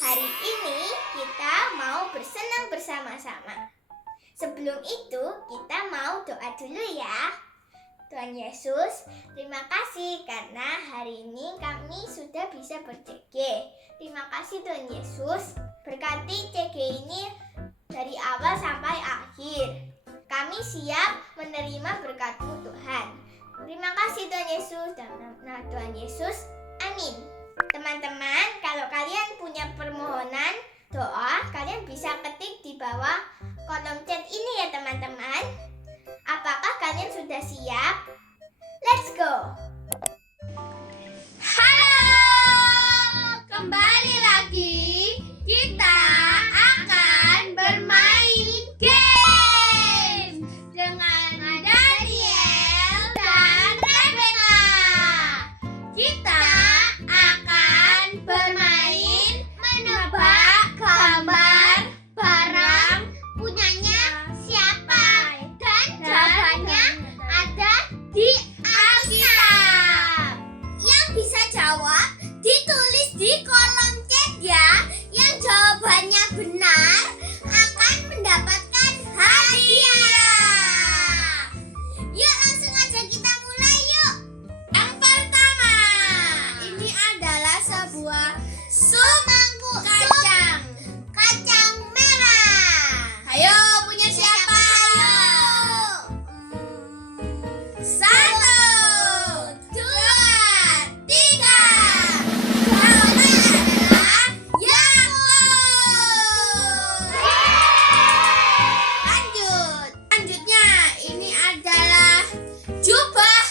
Hari ini kita mau bersenang bersama-sama. Sebelum itu kita mau doa dulu ya. Tuhan Yesus, terima kasih karena hari ini kami sudah bisa ber-CG. Terima kasih Tuhan Yesus, berkati CG ini dari awal sampai akhir. Kami siap menerima berkat-Mu Tuhan. Terima kasih Tuhan Yesus, dalam nama Tuhan Yesus, amin. Teman-teman, kalau kalian punya permohonan doa, kalian bisa ketik di bawah kolom chat ini ya teman-teman. Apakah kalian sudah siap? Let's go! Halo, kembali lagi kita akan bermain game dengan Daniel dan Rebecca. Kita akan bermain menebak gambar barang punyanya siapa dan jawabannya ada di Alkitab. Yang bisa jawab ditulis di kolom chat ya. Yang jawabannya benar akan mendapatkan hadiah. Yuk langsung aja kita mulai yuk. Yang pertama, ini adalah sebuah sup kacang merah. Ayo, punya siapa? Ayo. 1, 2, 3. Jawabannya adalah Yakult. Lanjutnya, ini adalah jubah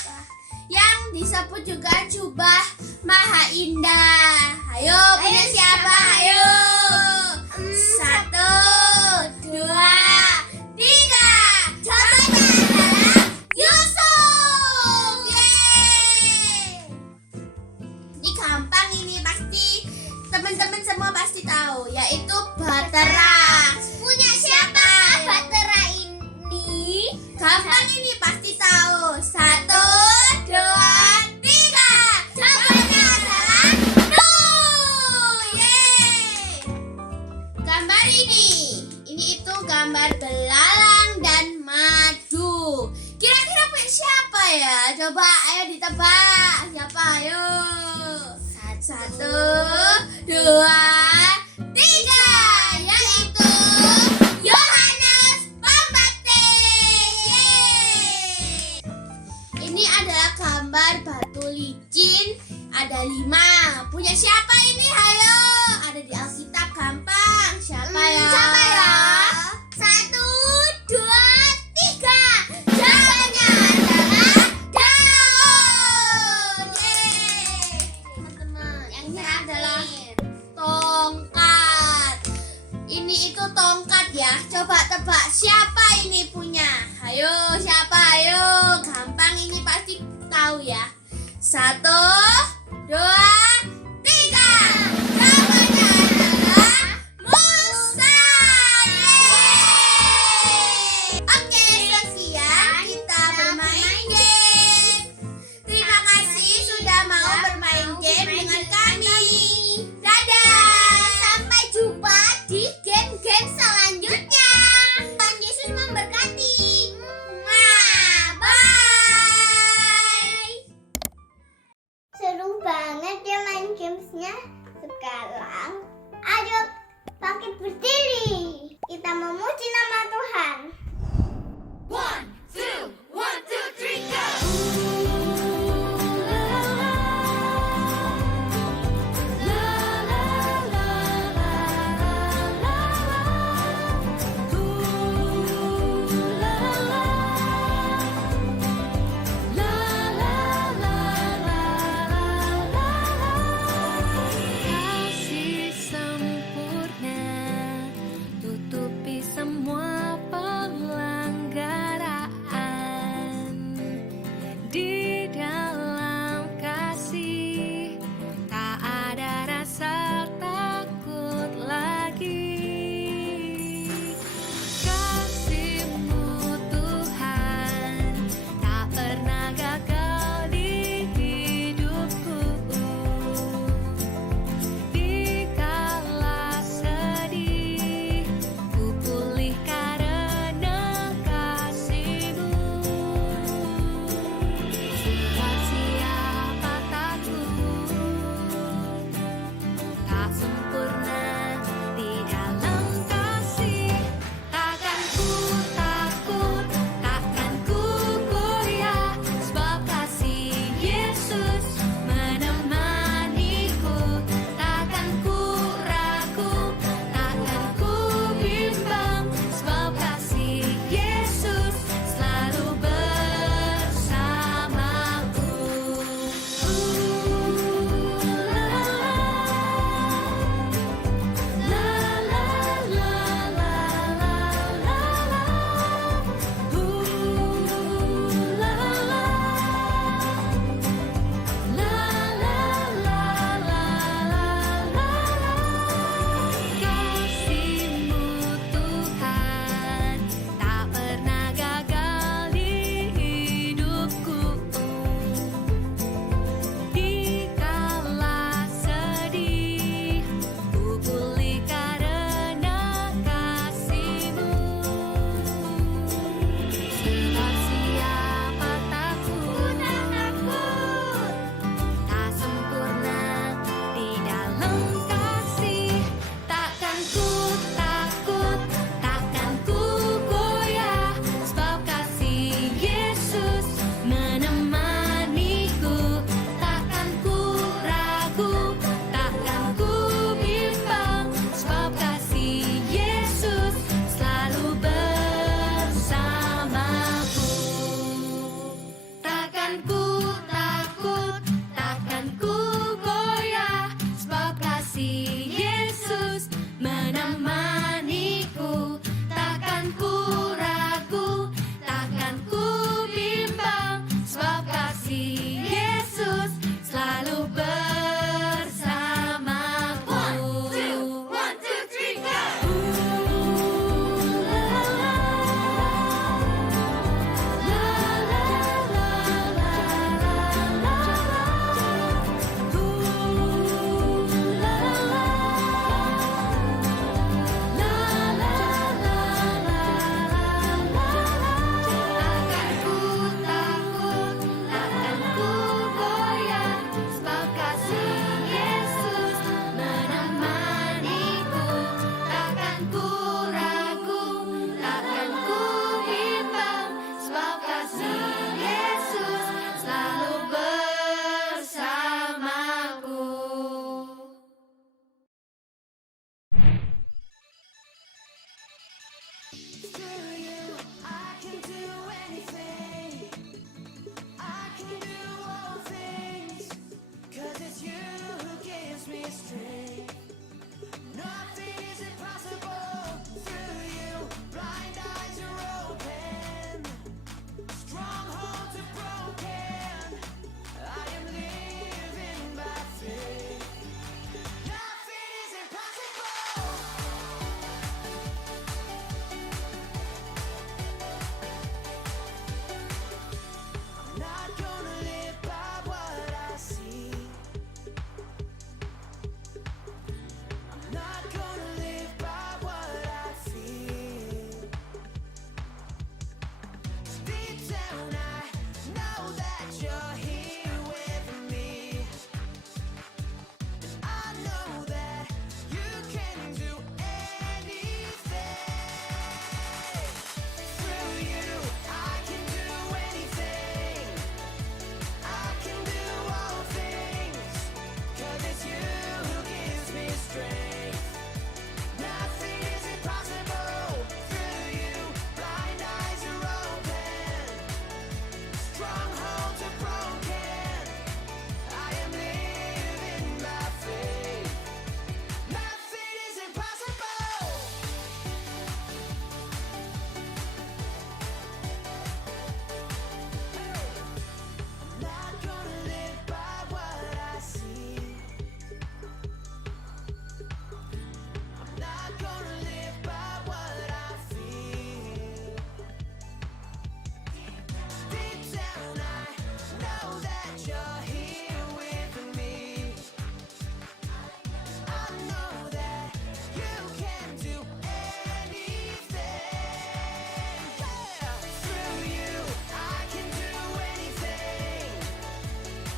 yang disebut juga jubah Maha Indah. Ayo, punya siapa? Ayo. 1, 2, 3. Jawabannya adalah Yusuf. Yeay. Ini gampang, ini pasti teman-teman semua pasti tahu, yaitu Bahtera. Punya siapa Bahtera ini? Gampang ini pasti tahu. 1, 2, 3. Jawabannya adalah Nuh. Yeay. Gambar ini itu gambar belalang dan madu. Kira-kira punya siapa ya? Coba ayo ditebak. Siapa? Ayo. 1, 2, 3. Yaitu Yohanes Pembaptis. Yeay. Ini adalah gambar batu licin. Ada 5. Punya siapa ini? Ayo. Ada di Alkitab, gampang. Siapa ya? Siapa ya? 1, 2, 3. Jawabannya adalah Daud. Yeay. Teman-teman, yang ini adalah tongkat. Ini itu tongkat ya. Coba tebak siapa ini punya. Ayo, siapa? Ayo. Gampang ini pasti tahu ya. 1, 2, 3. Jawabannya adalah Musa. Yeay. Oke, sekian kita bermain game. Terima kasih sudah mau bermain game dengan kami. Dadah. Sampai jumpa di game-game selanjutnya. Tuhan Yesus memberkati. Bye. Seru banget ya main gamesnya. Sekarang ayo bangkit berdiri. Kita memuji nama Tuhan. 1, 2, 1, 2, 3, go! Kasih sempurna tutupi semua pelanggaran. strength. Nothing is impossible through you. Blind eyes are open, strongholds are broken. I am living by faith. Nothing is impossible. I'm not gonna live by what I see. I'm not gonna live by what I feel. 'Cause deep down I know that you're here with me. I know that you can do anything. Through you, I can do anything. I can do all things, 'cause it's you who gives me strength. Nothing is impossible through you. Blind eyes are open, strongholds are broken. I am living by faith. Nothing is impossible. I'm not gonna live by what I see. I'm not gonna live by what I feel. Deep down I know that you're here with me. I know that you can do anything. Yeah. Through you, I can do anything.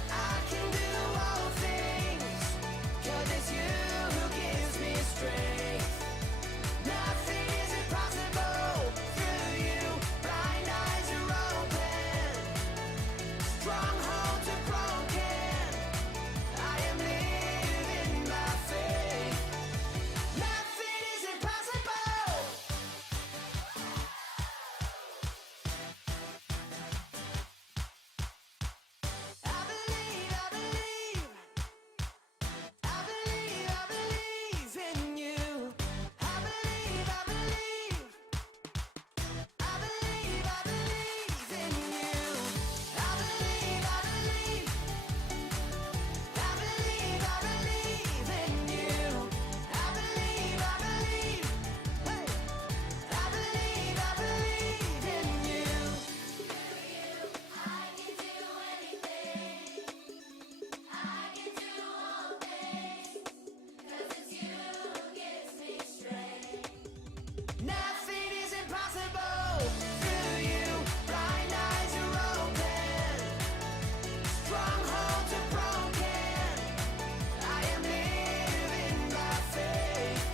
I can do all things, 'cause it's you who gives me strength. Nothing is impossible through you. Blind eyes are open, strongholds are broken. I am living by faith. Nothing is impossible. I believe, I believe, I believe, I believe in you. I believe, I believe, I believe, I believe in you. I believe, I believe, I believe, I believe in you. I believe, I believe, hey, I believe, I believe in you. I can do anything. I can do all things, 'cause it's you who gives me strength. Nothing is impossible through you. Blind eyes are open, strongholds are broken. I am living by faith.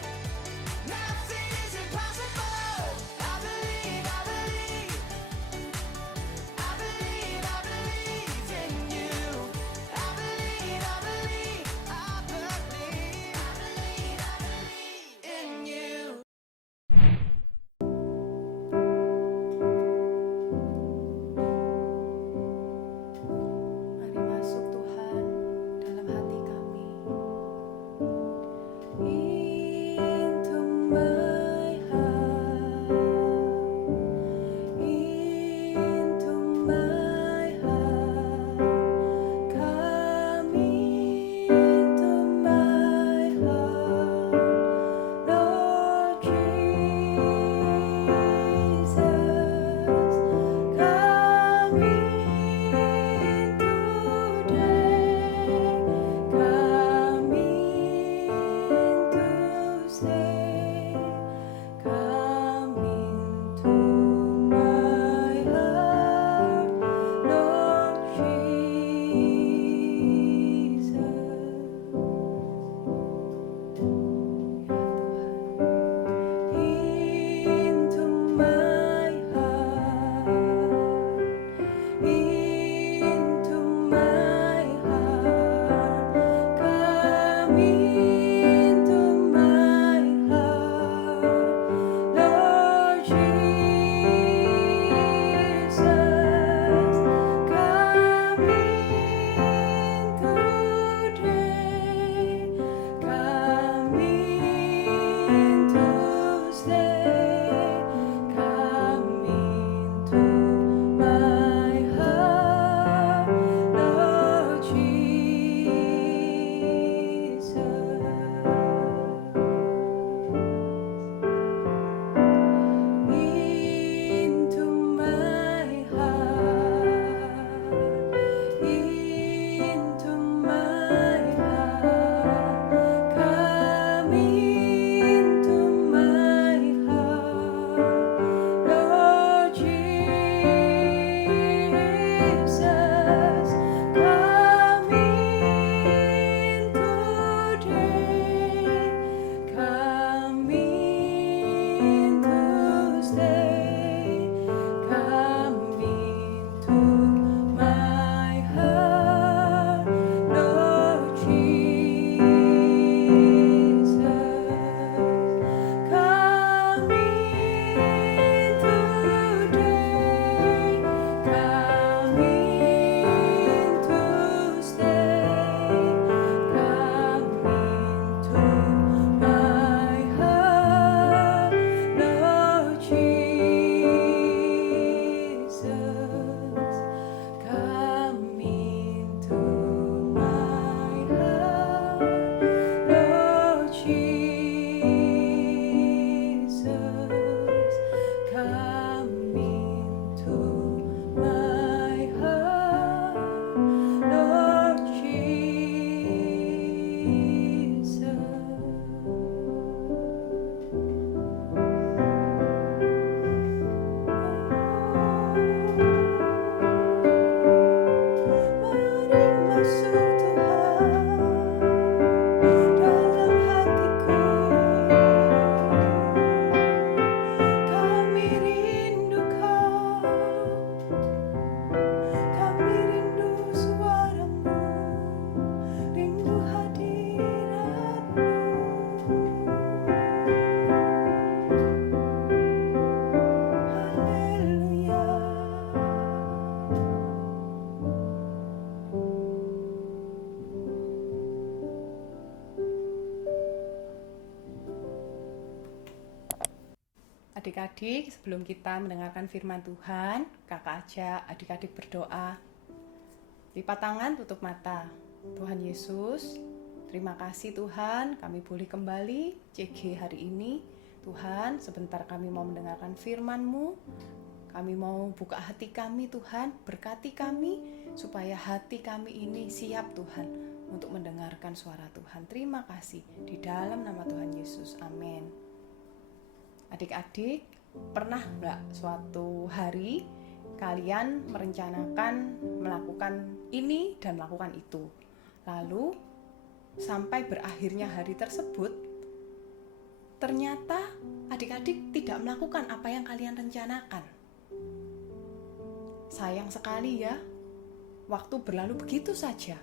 Nothing is impossible. I believe, I believe, I believe, I believe in you. I believe, I believe, I believe, I believe, I believe in you. Mari masuk Tuhan dalam hati kami. Into my heart, into my heart, come into my heart, Lord Jesus, come in today, come in to stay, come into my heart, Lord Jesus. Into my heart, into my heart, come into my heart, Lord Jesus, come in today, adik-adik, sebelum kita mendengarkan firman Tuhan, kakak ajak adik-adik berdoa. Lipat tangan, tutup mata. Tuhan Yesus, terima kasih Tuhan, kami boleh kembali CG hari ini. Tuhan, sebentar kami mau mendengarkan firman-Mu. Kami mau buka hati kami Tuhan, berkati kami supaya hati kami ini siap Tuhan untuk mendengarkan suara Tuhan. Terima kasih di dalam nama Tuhan Yesus. Amin. Adik-adik, pernah nggak suatu hari kalian merencanakan melakukan ini dan melakukan itu, lalu sampai berakhirnya hari tersebut ternyata adik-adik tidak melakukan apa yang kalian rencanakan? Sayang sekali ya, waktu berlalu begitu saja.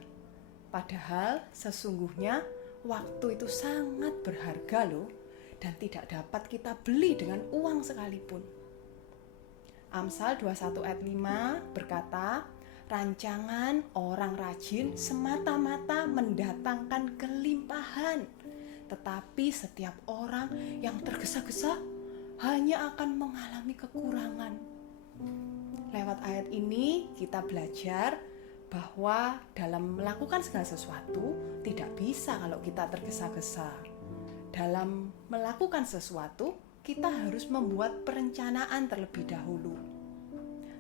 Padahal sesungguhnya waktu itu sangat berharga loh, dan tidak dapat kita beli dengan uang sekalipun. Amsal 21 ayat 5 berkata, rancangan orang rajin semata-mata mendatangkan kelimpahan, tetapi setiap orang yang tergesa-gesa hanya akan mengalami kekurangan. Lewat ayat ini kita belajar bahwa dalam melakukan segala sesuatu tidak bisa kalau kita tergesa-gesa. Dalam melakukan sesuatu, kita harus membuat perencanaan terlebih dahulu.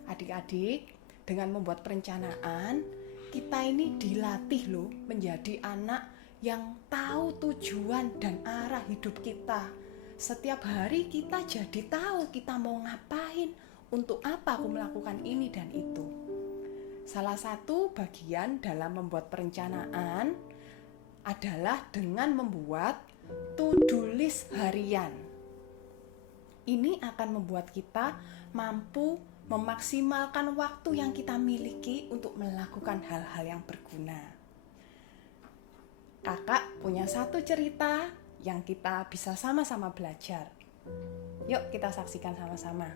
Adik-adik, dengan membuat perencanaan, kita ini dilatih loh menjadi anak yang tahu tujuan dan arah hidup kita. Setiap hari kita jadi tahu kita mau ngapain, untuk apa aku melakukan ini dan itu. Salah satu bagian dalam membuat perencanaan adalah dengan membuat to-do list harian. Ini akan membuat kita mampu memaksimalkan waktu yang kita miliki untuk melakukan hal-hal yang berguna. Kakak punya satu cerita yang kita bisa sama-sama belajar. Yuk kita saksikan sama-sama.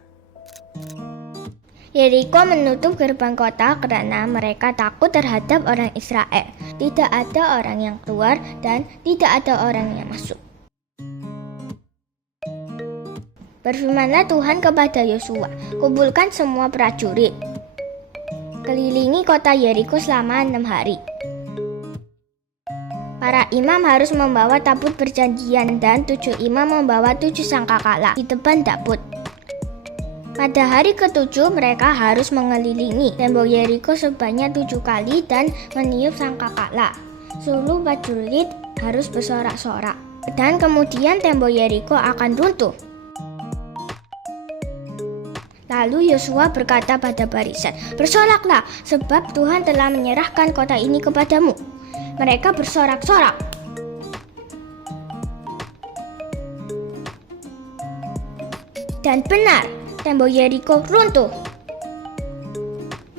Yeriko menutup gerbang kota karena mereka takut terhadap orang Israel. Tidak ada orang yang keluar dan tidak ada orang yang masuk. Berfirmanlah Tuhan kepada Yosua, kumpulkan semua prajurit. Kelilingi kota Yeriko selama 6 hari. Para imam harus membawa tabut perjanjian dan 7 imam membawa 7 sangkakala di depan tabut. Pada hari ke-7 mereka harus mengelilingi tembok Yeriko sebanyak 7 kali dan meniup sangkakala. Seluruh prajurit harus bersorak-sorak. Dan kemudian tembok Yeriko akan runtuh. Lalu Yosua berkata pada barisan, bersoraklah sebab Tuhan telah menyerahkan kota ini kepadamu. Mereka bersorak-sorak. Dan benar, tembok Yeriko runtuh.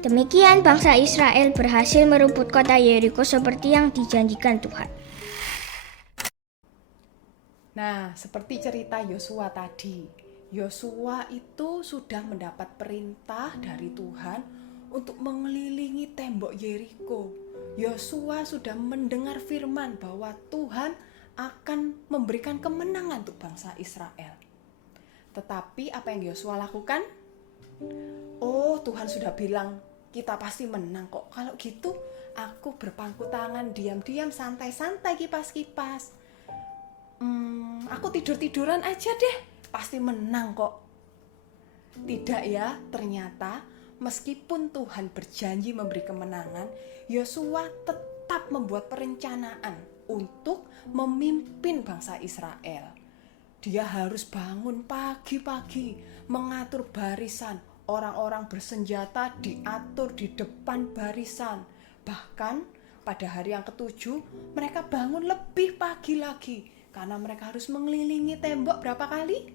Demikian bangsa Israel berhasil merebut kota Yeriko seperti yang dijanjikan Tuhan. Nah, seperti cerita Yosua tadi, Yosua itu sudah mendapat perintah dari Tuhan untuk mengelilingi tembok Yeriko. Yosua sudah mendengar firman bahwa Tuhan akan memberikan kemenangan untuk bangsa Israel. Tetapi apa yang Yosua lakukan? Oh, Tuhan sudah bilang kita pasti menang kok. Kalau gitu aku berpangku tangan diam-diam santai-santai kipas-kipas. Aku tidur-tiduran aja deh, pasti menang kok. Tidak ya, ternyata meskipun Tuhan berjanji memberi kemenangan, Yosua tetap membuat perencanaan untuk memimpin bangsa Israel. Dia harus bangun pagi-pagi, mengatur barisan. Orang-orang bersenjata diatur di depan barisan. Bahkan pada hari yang ke-7, mereka bangun lebih pagi lagi. Karena mereka harus mengelilingi tembok berapa kali?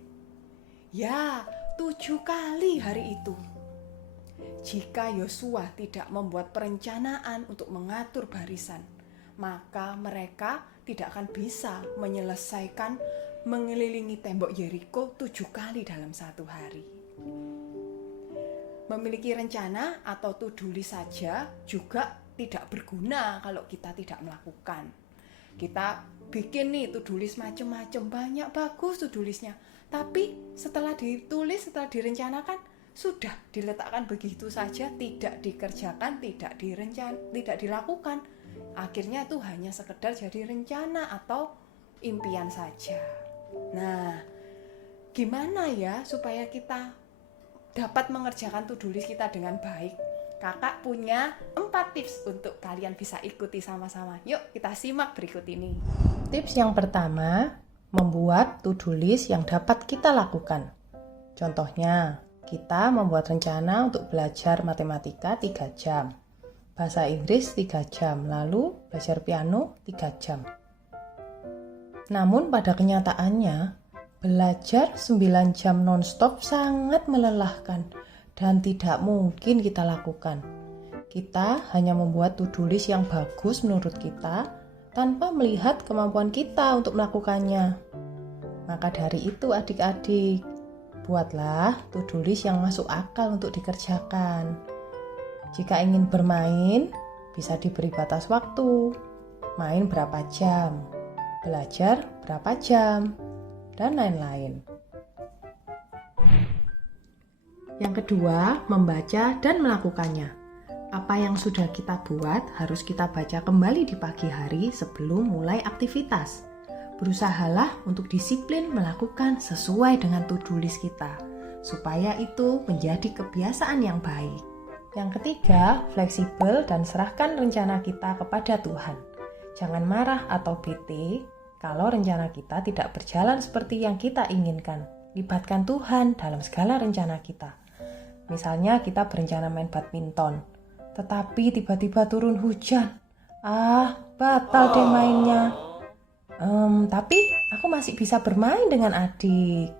Ya, 7 kali hari itu. Jika Yosua tidak membuat perencanaan untuk mengatur barisan, maka mereka tidak akan bisa menyelesaikan mengelilingi tembok Yeriko 7 kali dalam satu hari. Memiliki rencana atau to-do list saja juga tidak berguna kalau kita tidak melakukan. Kita bikin nih to-do list macam-macam, banyak bagus to-do listnya, Tapi setelah ditulis, setelah direncanakan, sudah diletakkan begitu saja, tidak dikerjakan, tidak dilakukan. Akhirnya itu hanya sekedar jadi rencana atau impian saja. Nah, gimana ya supaya kita dapat mengerjakan to-do list kita dengan baik? Kakak punya 4 tips untuk kalian bisa ikuti sama-sama. Yuk kita simak berikut ini. Tips yang pertama, membuat to-do list yang dapat kita lakukan. Contohnya, kita membuat rencana untuk belajar matematika 3 jam, bahasa Inggris 3 jam, lalu belajar piano 3 jam. Namun pada kenyataannya, belajar 9 jam non-stop sangat melelahkan dan tidak mungkin kita lakukan. Kita hanya membuat to-do list yang bagus menurut kita tanpa melihat kemampuan kita untuk melakukannya. Maka dari itu adik-adik, buatlah to-do list yang masuk akal untuk dikerjakan. Jika ingin bermain, bisa diberi batas waktu. Main berapa jam, belajar berapa jam, dan lain-lain. Yang kedua, membaca dan melakukannya. Apa yang sudah kita buat harus kita baca kembali di pagi hari sebelum mulai aktivitas. Berusahalah untuk disiplin melakukan sesuai dengan to-do list kita, supaya itu menjadi kebiasaan yang baik. Yang ketiga, fleksibel dan serahkan rencana kita kepada Tuhan. Jangan marah atau bete kalau rencana kita tidak berjalan seperti yang kita inginkan. Libatkan Tuhan dalam segala rencana kita. Misalnya kita berencana main badminton, tetapi tiba-tiba turun hujan. Batal deh mainnya. Tapi aku masih bisa bermain dengan adik.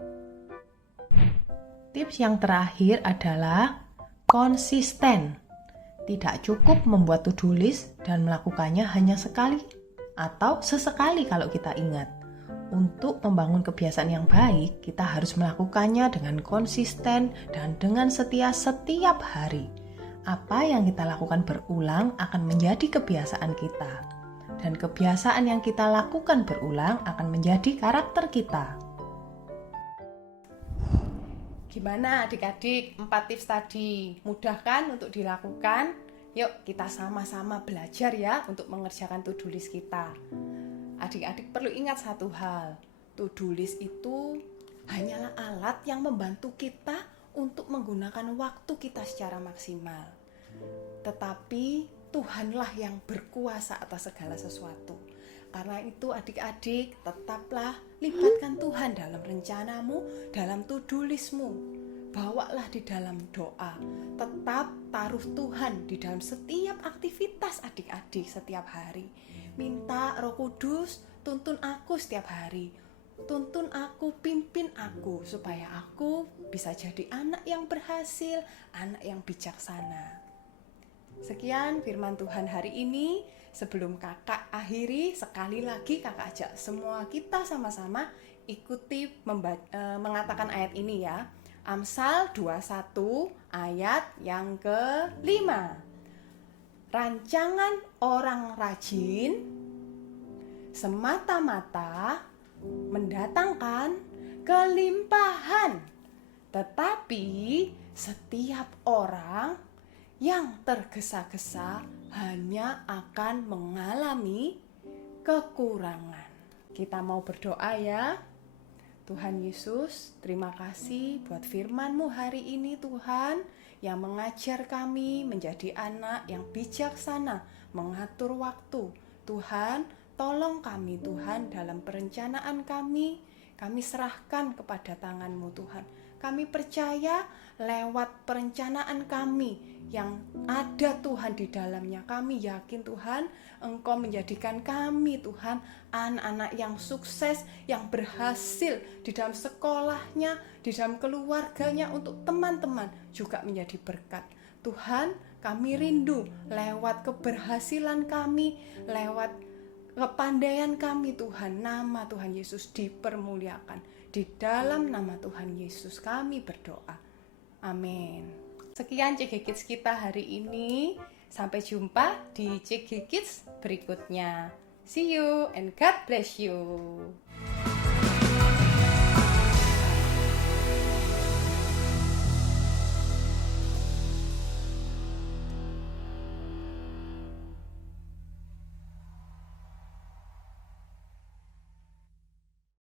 Tips yang terakhir adalah konsisten. Tidak cukup membuat to-do list dan melakukannya hanya sekali atau sesekali kalau kita ingat. Untuk membangun kebiasaan yang baik, kita harus melakukannya dengan konsisten dan dengan setia setiap hari. Apa yang kita lakukan berulang akan menjadi kebiasaan kita. Dan kebiasaan yang kita lakukan berulang akan menjadi karakter kita. Gimana adik-adik, 4 tips tadi? Mudah kan untuk dilakukan? Yuk kita sama-sama belajar ya untuk mengerjakan to-do list kita. Adik-adik perlu ingat satu hal, to-do list itu hanyalah alat yang membantu kita untuk menggunakan waktu kita secara maksimal. Tetapi Tuhanlah yang berkuasa atas segala sesuatu. Karena itu adik-adik tetaplah libatkan Tuhan dalam rencanamu, dalam to-do listmu. Bawalah di dalam doa. Tetap taruh Tuhan di dalam setiap aktivitas adik-adik setiap hari. Minta Roh Kudus tuntun aku setiap hari. Tuntun aku, pimpin aku supaya aku bisa jadi anak yang berhasil, anak yang bijaksana. Sekian firman Tuhan hari ini. Sebelum kakak akhiri, sekali lagi kakak ajak semua kita sama-sama ikuti mengatakan ayat ini ya. Amsal 21 ayat yang ke-5. Rancangan orang rajin semata-mata mendatangkan kelimpahan, tetapi setiap orang yang tergesa-gesa hanya akan mengalami kekurangan. Kita mau berdoa ya. Tuhan Yesus, terima kasih buat firman-Mu hari ini Tuhan, yang mengajar kami menjadi anak yang bijaksana, mengatur waktu. Tuhan, tolong kami Tuhan dalam perencanaan kami serahkan kepada tangan-Mu Tuhan. Kami percaya lewat perencanaan kami yang ada Tuhan di dalamnya. Kami yakin Tuhan, Engkau menjadikan kami Tuhan anak-anak yang sukses, yang berhasil di dalam sekolahnya, di dalam keluarganya, untuk teman-teman juga menjadi berkat. Tuhan, kami rindu lewat keberhasilan kami, lewat kepandaian kami Tuhan, nama Tuhan Yesus dipermuliakan. Di dalam nama Tuhan Yesus kami berdoa. Amin. Sekian CG Kids kita hari ini. Sampai jumpa di CG Kids berikutnya. See you and God bless you.